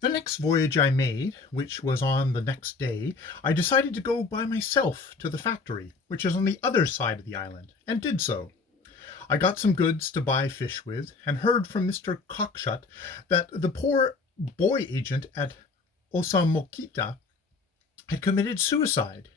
The next voyage I made, which was on the next day, I decided to go by myself to the factory, which is on the other side of the island, and did so. I got some goods to buy fish with, and heard from Mr. Cockshut that the poor boy agent at Osamokita had committed suicide.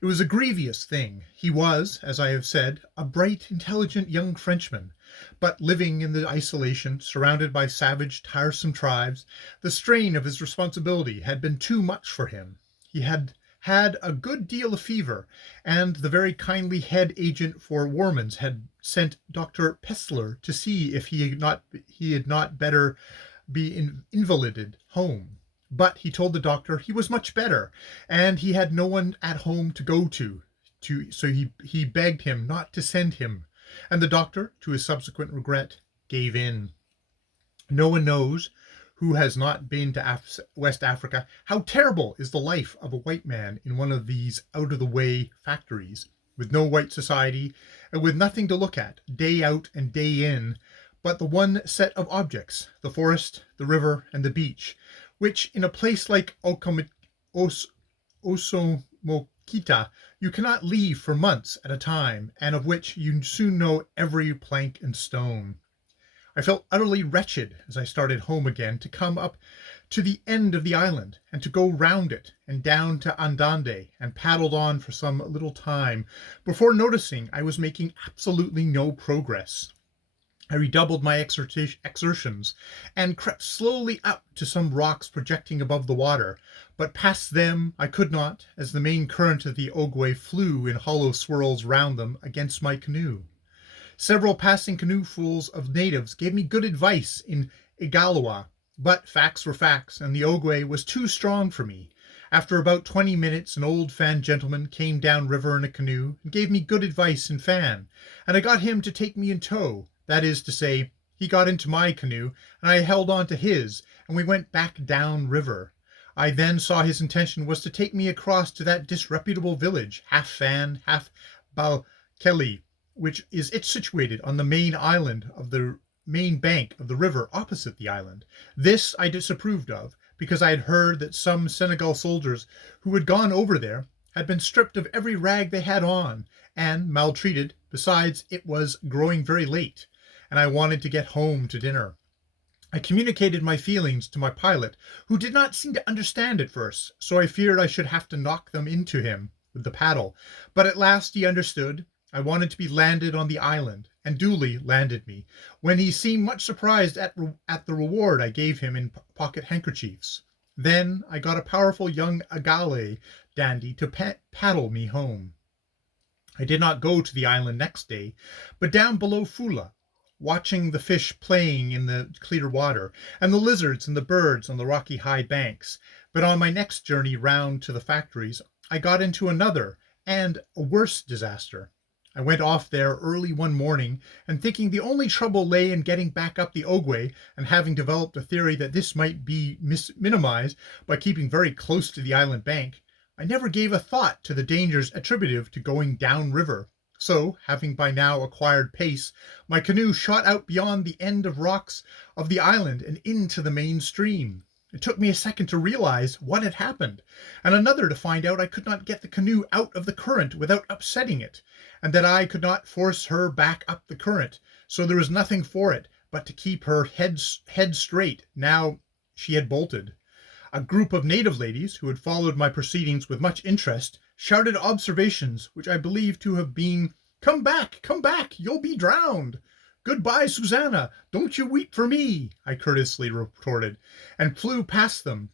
It was a grievous thing. He was, as I have said, a bright, intelligent young Frenchman, but living in the isolation, surrounded by savage, tiresome tribes, the strain of his responsibility had been too much for him. He had had a good deal of fever, and the very kindly head agent for Warmans had sent Dr. Pestler to see if he had not better be invalided home. But he told the doctor he was much better, and he had no one at home to go so he begged him not to send him, and the doctor, to his subsequent regret, gave in. No one knows, who has not been to West Africa, how terrible is the life of a white man in one of these out-of-the-way factories, with no white society, and with nothing to look at, day out and day in, but the one set of objects, the forest, the river, and the beach, which in a place like Osomokita you cannot leave for months at a time, and of which you soon know every plank and stone. I felt utterly wretched as I started home again to come up to the end of the island, and to go round it and down to Andande, and paddled on for some little time before noticing I was making absolutely no progress. I redoubled my exertions, and crept slowly up to some rocks projecting above the water, but past them I could not, as the main current of the Ogwe flew in hollow swirls round them against my canoe. Several passing canoefuls of natives gave me good advice in Igaloa, but facts were facts, and the Ogwe was too strong for me. After about 20 minutes an old Fan gentleman came down river in a canoe, and gave me good advice in Fan, and I got him to take me in tow. That is to say, he got into my canoe, and I held on to his, and we went back down river. I then saw his intention was to take me across to that disreputable village, half Fan, half Balkelly, which is it situated on the main island of the main bank of the river opposite the island. This I disapproved of, because I had heard that some Senegal soldiers who had gone over there had been stripped of every rag they had on, and maltreated. Besides, it was growing very late, and I wanted to get home to dinner. I communicated my feelings to my pilot, who did not seem to understand at first, so I feared I should have to knock them into him with the paddle. But at last he understood. I wanted to be landed on the island, and duly landed me, when he seemed much surprised at the reward I gave him in pocket handkerchiefs. Then I got a powerful young Agale dandy to paddle me home. I did not go to the island next day, but down below Fula, watching the fish playing in the clear water, and the lizards and the birds on the rocky high banks. But on my next journey round to the factories I got into another and a worse disaster. I went off there early one morning, and thinking the only trouble lay in getting back up the Ogwe, and having developed a theory that this might be minimized by keeping very close to the island bank, I never gave a thought to the dangers attributive to going down river. So, having by now acquired pace, my canoe shot out beyond the end of rocks of the island and into the main stream. It took me a second to realize what had happened, and another to find out I could not get the canoe out of the current without upsetting it, and that I could not force her back up the current, so there was nothing for it but to keep her head straight now she had bolted. A group of native ladies, who had followed my proceedings with much interest, shouted observations which I believed to have been, come back, you'll be drowned." "Goodbye, Susanna, don't you weep for me," I courteously retorted, and flew past them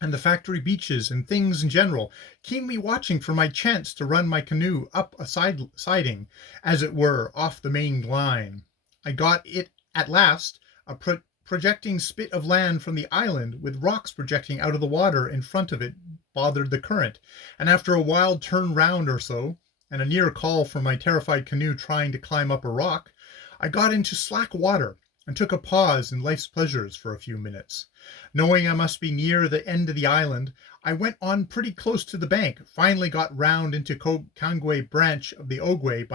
and the factory beaches and things in general, keenly watching for my chance to run my canoe up a siding, as it were, off the main line. I got it at last, a projecting spit of land from the island, with rocks projecting out of the water in front of it, bothered the current, and after a wild turn round or so, and a near call from my terrified canoe trying to climb up a rock, I got into slack water, and took a pause in life's pleasures for a few minutes. Knowing I must be near the end of the island, I went on pretty close to the bank, finally got round into Kangwe branch of the Ogwe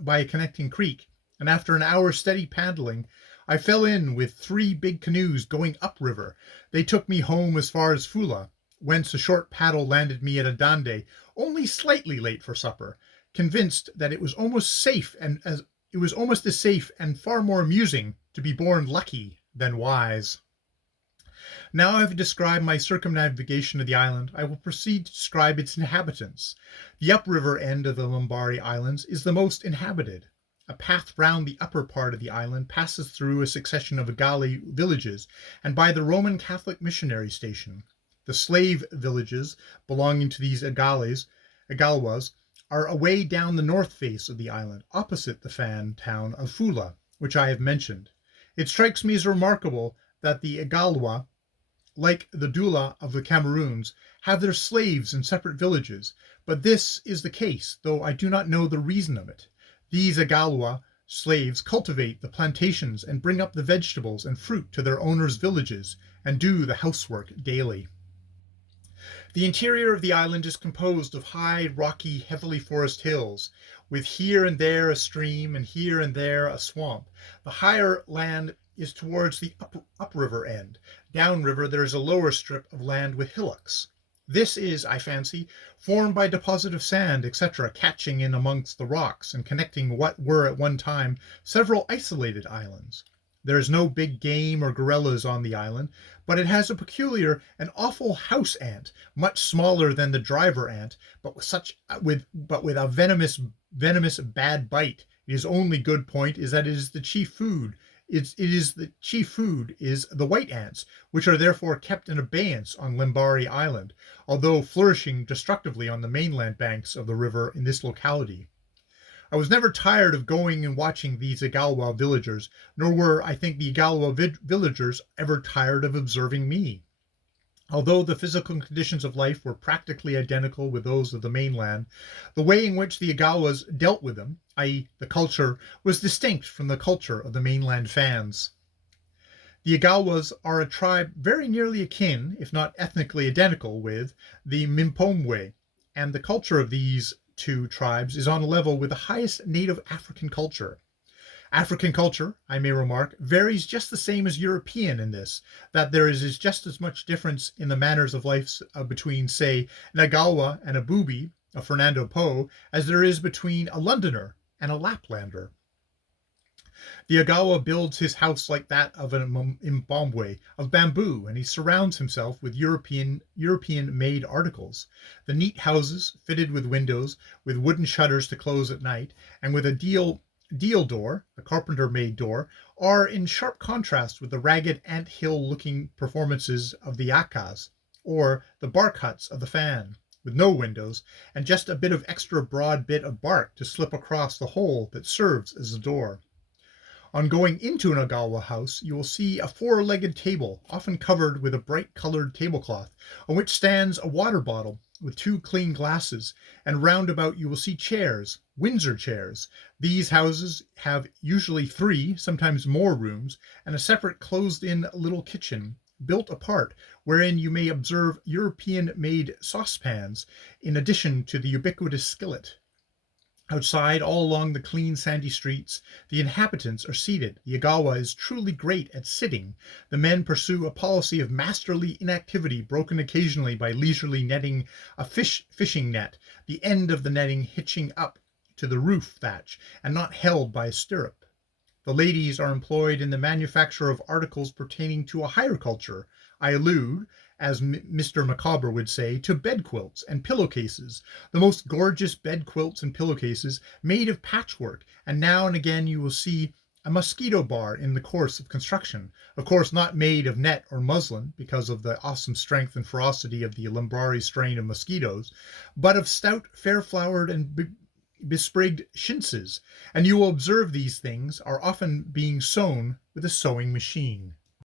by a connecting creek, and after an hour's steady paddling I fell in with 3 big canoes going upriver. They took me home as far as Fula, whence a short paddle landed me at Adande, only slightly late for supper, convinced that it was almost as safe and far more amusing to be born lucky than wise. Now I have described my circumnavigation of the island, I will proceed to describe its inhabitants. The upriver end of the Lmbrn Islands is the most inhabited. A path round the upper part of the island passes through a succession of Agali villages and by the Roman Catholic missionary station. The slave villages belonging to these Agalwas, are away down the north face of the island, opposite the fan town of Fula, which I have mentioned. It strikes me as remarkable that the Agalwa, like the Dula of the Cameroons, have their slaves in separate villages, but this is the case, though I do not know the reason of it. These Agalwa slaves cultivate the plantations and bring up the vegetables and fruit to their owners' villages, and do the housework daily. The interior of the island is composed of high, rocky, heavily forested hills, with here and there a stream and here and there a swamp. The higher land is towards the upriver end. Downriver there is a lower strip of land with hillocks. This is, I fancy, formed by deposit of sand, etc., catching in amongst the rocks and connecting what were at one time several isolated islands. There is no big game or gorillas on the island, but it has a peculiar and awful house ant, much smaller than the driver ant, but with a venomous bad bite. His only good point is that it is the chief food. The chief food is the white ants, which are therefore kept in abeyance on Lmbrn Island, although flourishing destructively on the mainland banks of the river in this locality. I was never tired of going and watching these Agalwa villagers, nor were, I think, the Agalwa villagers ever tired of observing me. Although the physical conditions of life were practically identical with those of the mainland, the way in which the Agalwas dealt with them, i.e. the culture, was distinct from the culture of the mainland fans. The Agalwas are a tribe very nearly akin, if not ethnically identical with, the Mimpomwe, and the culture of these 2 tribes is on a level with the highest native African culture. African culture, I may remark, varies just the same as European in this, that there is just as much difference in the manners of life between, say, an Agalwa and a Bubi, a Fernando Po, as there is between a Londoner and a Laplander. The Agawa builds his house like that of an Mbombwe, of bamboo, and he surrounds himself with European-made articles. The neat houses, fitted with windows, with wooden shutters to close at night, and with a deal door, a carpenter-made door, are in sharp contrast with the ragged ant-hill-looking performances of the Akas, or the bark huts of the Fan, with no windows, and just a bit of extra broad bit of bark to slip across the hole that serves as a door. On going into an Agalwa house, you will see a 4-legged table, often covered with a bright-colored tablecloth, on which stands a water bottle with 2 clean glasses, and round about you will see chairs, Windsor chairs. These houses have usually 3, sometimes more rooms, and a separate closed-in little kitchen, built apart, wherein you may observe European-made saucepans, in addition to the ubiquitous skillet. Outside, all along the clean sandy streets, the inhabitants are seated. The Agawa is truly great at sitting. The men pursue a policy of masterly inactivity, broken occasionally by leisurely netting a fishing net, the end of the netting hitching up to the roof thatch, and not held by a stirrup. The ladies are employed in the manufacture of articles pertaining to a higher culture. I allude, as Mr. Micawber would say, to bed-quilts and pillowcases, the most gorgeous bed-quilts and pillowcases made of patchwork, and now and again you will see a mosquito bar in the course of construction, of course not made of net or muslin, because of the awesome strength and ferocity of the Lmbrn strain of mosquitoes, but of stout, fair-flowered and besprigged chintzes, and you will observe these things are often being sewn with a sewing machine.